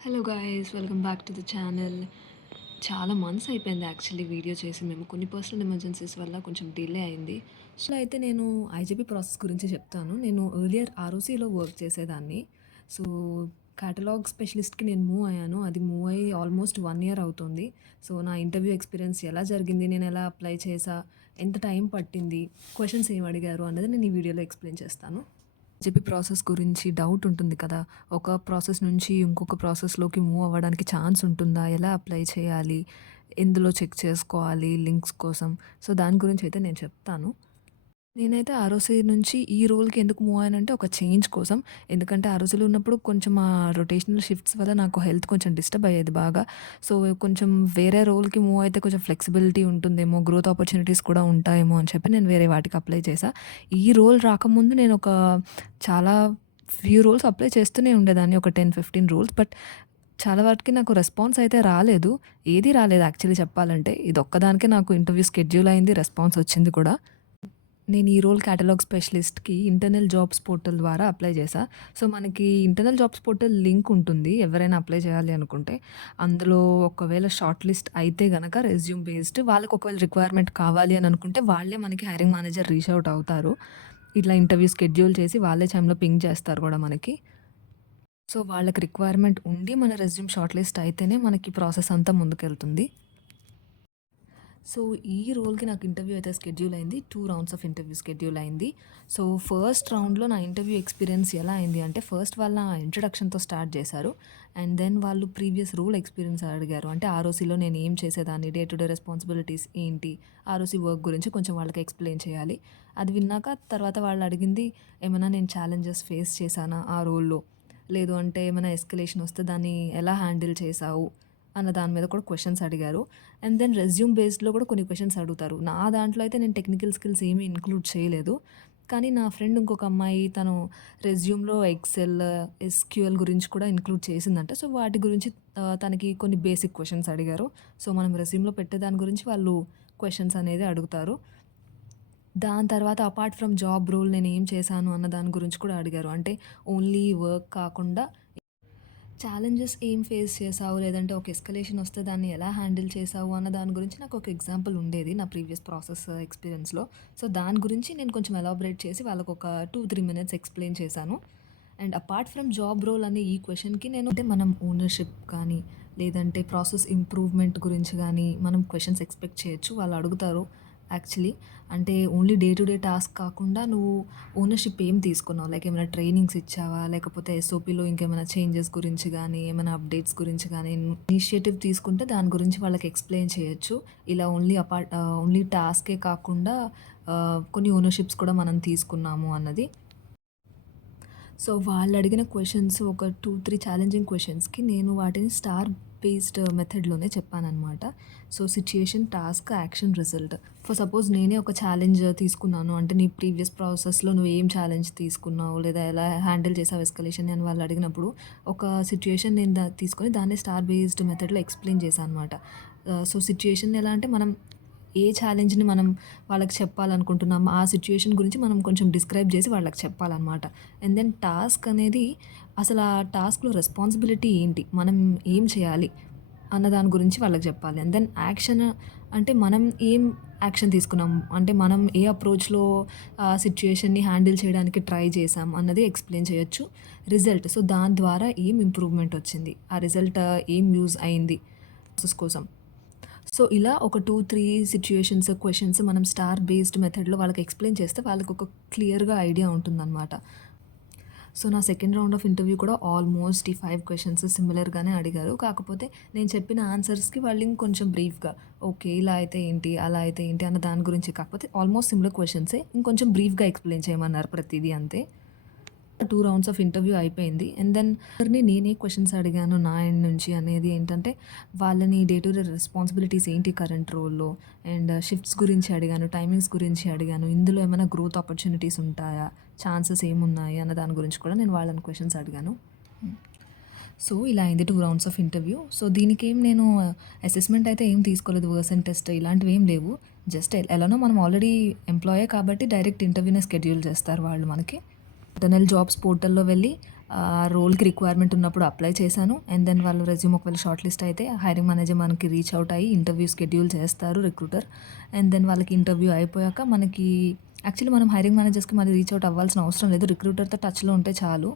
Hello guys, welcome back to the channel. చాలా months అయిపోయింది actually video చేసి. మేము కొన్ని పర్సనల్ ఎమర్జెన్సీస్ వల్ల కొంచెం డిలే అయింది. సో అయితే నేను ఐజీపీ ప్రాసెస్ గురించి చెప్తాను. నేను ఎర్లియర్ ఆర్ఓసీలో వర్క్ చేసేదాన్ని. సో కేటలాగ్ స్పెషలిస్ట్కి నేను మూవ్ అయ్యాను. అది మూవ్ అయ్యి ఆల్మోస్ట్ 1 ఇయర్ అవుతుంది. సో నా ఇంటర్వ్యూ ఎక్స్పీరియన్స్ ఎలా జరిగింది, నేను ఎలా అప్లై చేసా, ఎంత టైం పట్టింది, క్వశ్చన్స్ ఏం అడిగారు అన్నది నేను ఈ వీడియోలో ఎక్స్ప్లెయిన్ చేస్తాను. ఐజీపీ ప్రాసెస్ గురించి డౌట్ ఉంటుంది కదా! ఒక ప్రాసెస్ నుంచి ఇంకొక ప్రాసెస్‌లోకి మూవ్ అవ్వడానికి ఛాన్స్ ఉంటుందా? ఎలా అప్లై చేయాలి? ఎందులో చెక్ చేసుకోవాలి లింక్స్ కోసం? సో దాని గురించయితే నేను చెప్తాను. నేనైతే ఆర్ఓసీ నుంచి ఈ రోల్‌కి ఎందుకు మూవ్ అయ్యానంటే ఒక చేంజ్ కోసం. ఎందుకంటే ఆర్ఓసీలో ఉన్నప్పుడు కొంచెం రొటేషనల్ షిఫ్ట్స్ వల్ల నాకు హెల్త్ కొంచెం డిస్టర్బ్ అయ్యేది బాగా. సో కొంచెం వేరే రోల్‌కి మూవ్ అయితే కొంచెం ఫ్లెక్సిబిలిటీ ఉంటుందేమో, గ్రోత్ ఆపర్చునిటీస్ కూడా ఉంటాయేమో అని చెప్పి నేను వేరే వాటికి అప్లై చేశా. ఈ రోల్ రాకముందు నేను చాలా ఫ్యూ రోల్స్ అప్లై చేస్తూనే ఉండేదాన్ని. ఒక 10, 15 రోల్స్. బట్ చాలా వాటికి నాకు రెస్పాన్స్ అయితే రాలేదు. ఏది రాలేదు యాక్చువల్లీ చెప్పాలంటే. ఇదొక్కదానికే నాకు ఇంటర్వ్యూ షెడ్యూల్ అయింది. రెస్పాన్స్ వచ్చింది కూడా. నేను ఈ రోల్ కేటలాగ్ స్పెషలిస్ట్‌కి ఇంటర్నల్ జాబ్స్ పోర్టల్ ద్వారా అప్లై చేశా. సో, మనకి ఇంటర్నల్ జాబ్స్ పోర్టల్ లింక్ ఉంటుంది. ఎవరైనా అప్లై చేయాలి అనుకుంటే. అందులో ఒకవేళ షార్ట్ లిస్ట్ అయితే గనక రెజ్యూమ్ బేస్డ్ వాళ్ళకి ఒకవేళ రిక్వైర్మెంట్ కావాలి అని అనుకుంటే వాళ్ళే మనకి హైరింగ్ మేనేజర్ రీచ్ అవుట్ అవుతారు. ఇట్లా ఇంటర్వ్యూ షెడ్యూల్ చేసి వాళ్ళే టైంలో పింగ్ చేస్తారు కూడా మనకి. సో, వాళ్ళకి రిక్వైర్మెంట్ ఉండి మన రెజ్యూమ్ షార్ట్ లిస్ట్ అయితేనే మనకి ప్రాసెస్ అంతా ముందుకెళ్తుంది. సో, ఈ రోల్‌కి నాకు ఇంటర్వ్యూ అయితే షెడ్యూల్ అయింది. 2 రౌండ్స్ ఆఫ్ ఇంటర్వ్యూ షెడ్యూల్ అయింది. సో, ఫస్ట్ రౌండ్‌లో నా ఇంటర్వ్యూ ఎక్స్‌పీరియన్స్ ఎలా అయింది అంటే, ఫస్ట్ వాళ్ళ ఇంట్రడక్షన్‌తో స్టార్ట్ చేశారు. అండ్ దెన్ వాళ్ళు ప్రీవియస్ రోల్ ఎక్స్‌పీరియన్స్ అడిగారు. అంటే ఆర్ఓసీలో నేను ఏం చేసేదాన్ని, డే టు డే రెస్పాన్సిబిలిటీస్ ఏంటి, ఆర్ఓసీ వర్క్ గురించి కొంచెం వాళ్ళకి ఎక్స్‌ప్లెయిన్ చేయాలి. అది విన్నాక తర్వాత వాళ్ళు అడిగింది, ఏమైనా నేను ఛాలెంజెస్ ఫేస్ చేశానా ఆ రోల్‌లో? లేదు అంటే ఏమైనా ఎస్కలేషన్ వస్తే దాన్ని ఎలా హ్యాండిల్ చేశావు? అన్న దాని మీద కూడా క్వెషన్స్ అడిగారు. అండ్ దెన్ రెజ్యూమ్ బేస్డ్‌లో కూడా కొన్ని క్వెషన్స్ అడుగుతారు. నా దాంట్లో అయితే నేను టెక్నికల్ స్కిల్స్ ఏమీ ఇంక్లూడ్ చేయలేదు. కానీ నా ఫ్రెండ్ ఇంకొక అమ్మాయి తను రెజ్యూమ్‌లో ఎక్సెల్, ఎస్‌క్యూఎల్ గురించి కూడా ఇంక్లూడ్ చేసిందంట. సో, వాటి గురించి తనకి కొన్ని బేసిక్ క్వెషన్స్ అడిగారు. సో, మనం రెజ్యూమ్‌లో పెట్టే దాని గురించి వాళ్ళు క్వెషన్స్ అనేది అడుగుతారు. దాని తర్వాత అపార్ట్ ఫ్రమ్ జాబ్ రోల్ నేనేం చేశాను అన్న దాని గురించి కూడా అడిగారు. అంటే ఓన్లీ వర్క్ కాకుండా ఛాలెంజెస్ ఏం ఫేస్ చేశావు? లేదంటే ఒక ఎస్కలేషన్ వస్తే దాన్ని ఎలా హ్యాండిల్ చేశావు? అన్న దాని గురించి నాకు ఒక ఎగ్జాంపుల్ ఉండేది నా ప్రీవియస్ ప్రాసెస్ ఎక్స్‌పీరియన్స్‌లో. సో, దాని గురించి నేను కొంచెం ఎలాబొరేట్ చేసి వాళ్ళకొక 2, 3 మినిట్స్ ఎక్స్‌ప్లెయిన్ చేశాను. And apart from job role అనే ఈ క్వెషన్‌కి నేను అంటే మనం ఓనర్‌షిప్ కానీ, లేదంటే ప్రాసెస్ ఇంప్రూవ్‌మెంట్ గురించి గానీ, మనం క్వెషన్స్ ఎక్స్‌పెక్ట్ చేయొచ్చు. వాళ్ళు అడుగుతారు యాక్చువల్లీ. అంటే only day to day task కాకుండా నువ్వు ఓనర్‌షిప్ ఏం తీసుకున్నావు? లైక్ ఏమైనా ట్రైనింగ్స్ ఇచ్చావా? లేకపోతే ఎస్ఓపీలో ఇంకేమైనా చేంజెస్ గురించి గానీ, ఏమైనా అప్డేట్స్ గురించి గానీ, ఇనిషియేటివ్ తీసుకుంటే దాని గురించి వాళ్ళకి ఎక్స్‌ప్లెయిన్ చేయొచ్చు. ఇలా ఓన్లీ టాస్కే కాకుండా కొన్ని ఓనర్‌షిప్స్ కూడా మనం తీసుకున్నాము అన్నది. సో, వాళ్ళడిగిన క్వెషన్స్ ఒక 2, 3 ఛాలెంజింగ్ క్వెషన్స్‌కి నేను వాటిని స్టార్ బేస్డ్ మెథడ్‌లోనే చెప్పాననమాట. So, situation, task, action, result. For suppose నేనే ఒక ఛాలెంజ్ తీసుకున్నాను. అంటే నీ ప్రీవియస్ ప్రాసెస్‌లో నువ్వు ఏం ఛాలెంజ్ తీసుకున్నావు? లేదా ఎలా హ్యాండిల్ చేసావు ఎస్కలేషన్‌ని అని వాళ్ళు అడిగినప్పుడు, ఒక సిట్యుయేషన్ నేను తీసుకొని దాన్ని స్టార్ బేస్డ్ మెథడ్‌లో ఎక్స్‌ప్లెయిన్ చేశా అనమాట. సో, సిట్యుయేషన్ ఎలా అంటే మనం ఏ ఛాలెంజ్‌ని మనం వాళ్ళకి చెప్పాలనుకుంటున్నాం, ఆ సిట్యుయేషన్ గురించి మనం కొంచెం డిస్క్రైబ్ చేసి వాళ్ళకి చెప్పాలనమాట. అండ్ దెన్ టాస్క్ అనేది అసలు ఆ టాస్క్‌లో రెస్పాన్సిబిలిటీ ఏంటి? మనం ఏం చేయాలి? అన్న దాని గురించి వాళ్ళకి చెప్పాలి. అండ్ దెన్ యాక్షన్ అంటే మనం ఏం యాక్షన్ తీసుకున్నాం? అంటే మనం ఏ అప్రోచ్‌లో ఆ సిట్యుయేషన్‌ని హ్యాండిల్ చేయడానికి ట్రై చేసాం అన్నది ఎక్స్‌ప్లెయిన్ చేయొచ్చు. రిజల్ట్ సో, దాని ద్వారా ఏం ఇంప్రూవ్‌మెంట్ వచ్చింది? ఆ రిజల్ట్ ఏం యూజ్ అయింది ప్రాసెస్ కోసం? సో, ఇలా ఒక 2, 3 సిట్యుయేషన్స్, క్వెషన్స్ మనం స్టార్ బేస్డ్ మెథడ్‌లో వాళ్ళకి ఎక్స్‌ప్లెయిన్ చేస్తే వాళ్ళకొక క్లియర్‌గా ఐడియా ఉంటుందనమాట. సో, నా సెకండ్ రౌండ్ ఆఫ్ ఇంటర్వ్యూ కూడా ఆల్మోస్ట్ ఈ 5 క్వెషన్స్ సిమిలర్‌గానే అడిగారు. కాకపోతే నేను చెప్పిన ఆన్సర్స్‌కి వాళ్ళు ఇంకొంచెం బ్రీఫ్‌గా ఓకే. ఇలా అయితే ఏంటి? అలా అయితే ఏంటి? అన్న దాని గురించి కాకపోతే ఆల్మోస్ట్ సిమిలర్ క్వెషన్సే. ఇంకొంచెం బ్రీఫ్‌గా ఎక్స్‌ప్లెయిన్ చేయమన్నారు ప్రతీదీ అంతే. 2 రౌండ్స్ ఆఫ్ ఇంటర్వ్యూ అయిపోయింది. అండ్ దెన్ నేనే క్వెషన్స్ అడిగాను నా ఎండ్ నుంచి అనేది ఏంటంటే, వాళ్ళని డే టు డే రెస్పాన్సిబిలిటీస్ ఏంటి కరెంట్ రోల్‌లో అండ్ షిఫ్ట్స్ గురించి అడిగాను, టైమింగ్స్ గురించి అడిగాను. ఇందులో ఏమైనా గ్రోత్ ఆపర్చునిటీస్ ఉంటాయా? ఛాన్సెస్ ఏమున్నాయి? అన్న దాని గురించి కూడా నేను వాళ్ళని క్వెషన్స్ అడిగాను. సో, ఇలా అయింది 2 రౌండ్స్ ఆఫ్ ఇంటర్వ్యూ. సో, దీనికేం నేను అసెస్మెంట్ అయితే ఏం తీసుకోలేదు. వర్సెన్ టెస్ట్ ఇలాంటివి ఏం లేవు. జస్ట్ ఎలానో మనం ఆల్రెడీ ఎంప్లాయే కాబట్టి డైరెక్ట్ ఇంటర్వ్యూనే షెడ్యూల్ చేస్తారు వాళ్ళు మనకి. ఇంటర్నల్ జాబ్స్ పోర్టల్‌లో వెళ్ళి రోల్‌కి రిక్వైర్మెంట్ ఉన్నప్పుడు అప్లై చేశాను. అండ్ దెన్ వాళ్ళు రెజ్యూమ్ ఒకవేళ షార్ట్ లిస్ట్ అయితే హైరింగ్ మేనేజర్ మనకి రీచ్ అవుట్ అయ్యి ఇంటర్వ్యూ షెడ్యూల్ చేస్తారు రిక్రూటర్. అండ్ దెన్ వాళ్ళకి ఇంటర్వ్యూ అయిపోయాక మనకి యాక్చువల్లీ మనం హైరింగ్ మేనేజర్స్‌కి మళ్ళీ రీచ్ అవుట్ అవ్వాల్సిన అవసరం లేదు. రిక్రూటర్‌తో టచ్‌లో ఉంటే చాలు.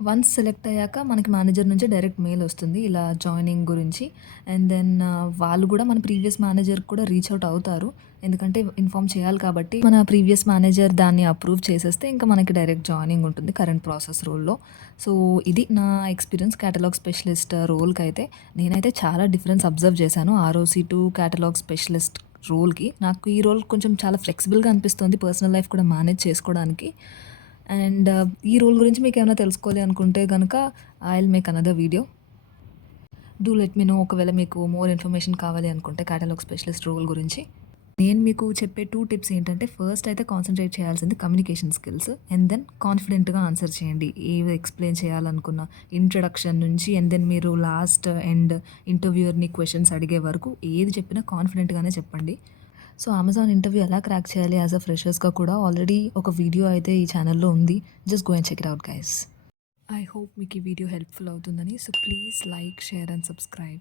వన్స్ సెలెక్ట్ అయ్యాక మనకి మేనేజర్ నుంచి డైరెక్ట్ మెయిల్ వస్తుంది ఇలా జాయినింగ్ గురించి. అండ్ దెన్ వాళ్ళు కూడా మన ప్రీవియస్ మేనేజర్‌కి కూడా రీచ్ అవుట్ అవుతారు. ఎందుకంటే ఇన్ఫార్మ్ చేయాలి కాబట్టి మన ప్రీవియస్ మేనేజర్ దాన్ని అప్రూవ్ చేసేస్తే ఇంకా మనకి డైరెక్ట్ జాయినింగ్ ఉంటుంది కరెంట్ ప్రాసెస్ రోల్‌లో. సో, ఇది నా ఎక్స్‌పీరియన్స్ కేటలాగ్ స్పెషలిస్ట్ రోల్‌కైతే. నేనైతే చాలా డిఫరెన్స్ అబ్జర్వ్ చేశాను ఆర్ఓసి టు కేటలాగ్ స్పెషలిస్ట్ రోల్‌కి. నాకు ఈ రోల్ కొంచెం చాలా ఫ్లెక్సిబుల్‌గా అనిపిస్తుంది పర్సనల్ లైఫ్ కూడా మేనేజ్ చేసుకోవడానికి. అండ్ ఈ రోల్ గురించి మీకేమైనా తెలుసుకోవాలి అనుకుంటే గనక I will make another video. Do let me know ఒకవేళ మీకు మోర్ ఇన్ఫర్మేషన్ కావాలి అనుకుంటే కేటలాగ్ స్పెషలిస్ట్ రోల్ గురించి. నేను మీకు చెప్పే 2 టిప్స్ ఏంటంటే ఫస్ట్ అయితే కాన్సంట్రేట్ చేయాల్సింది కమ్యూనికేషన్ స్కిల్స్. అండ్ దెన్ కాన్ఫిడెంట్‌గా ఆన్సర్ చేయండి. ఏవి ఎక్స్‌ప్లెయిన్ చేయాలనుకున్న ఇంట్రడక్షన్ నుంచి అండ్ దెన్ మీరు లాస్ట్ ఎండ్ ఇంటర్వ్యూయర్‌ని క్వెషన్స్ అడిగే వరకు ఏది చెప్పినా కాన్ఫిడెంట్‌గానే చెప్పండి. సో, అమెజాన్ ఇంటర్వ్యూ ఎలా క్రాక్ చేయాలి యాస్ ఎ ఫ్రెషర్స్‌గా కూడా ఆల్రెడీ ఒక వీడియో అయితే ఈ ఛానల్‌లో ఉంది. Just go and check it out guys. I hope మీకు ఈ వీడియో హెల్ప్‌ఫుల్ అవుతుందని. So, please like, share and subscribe.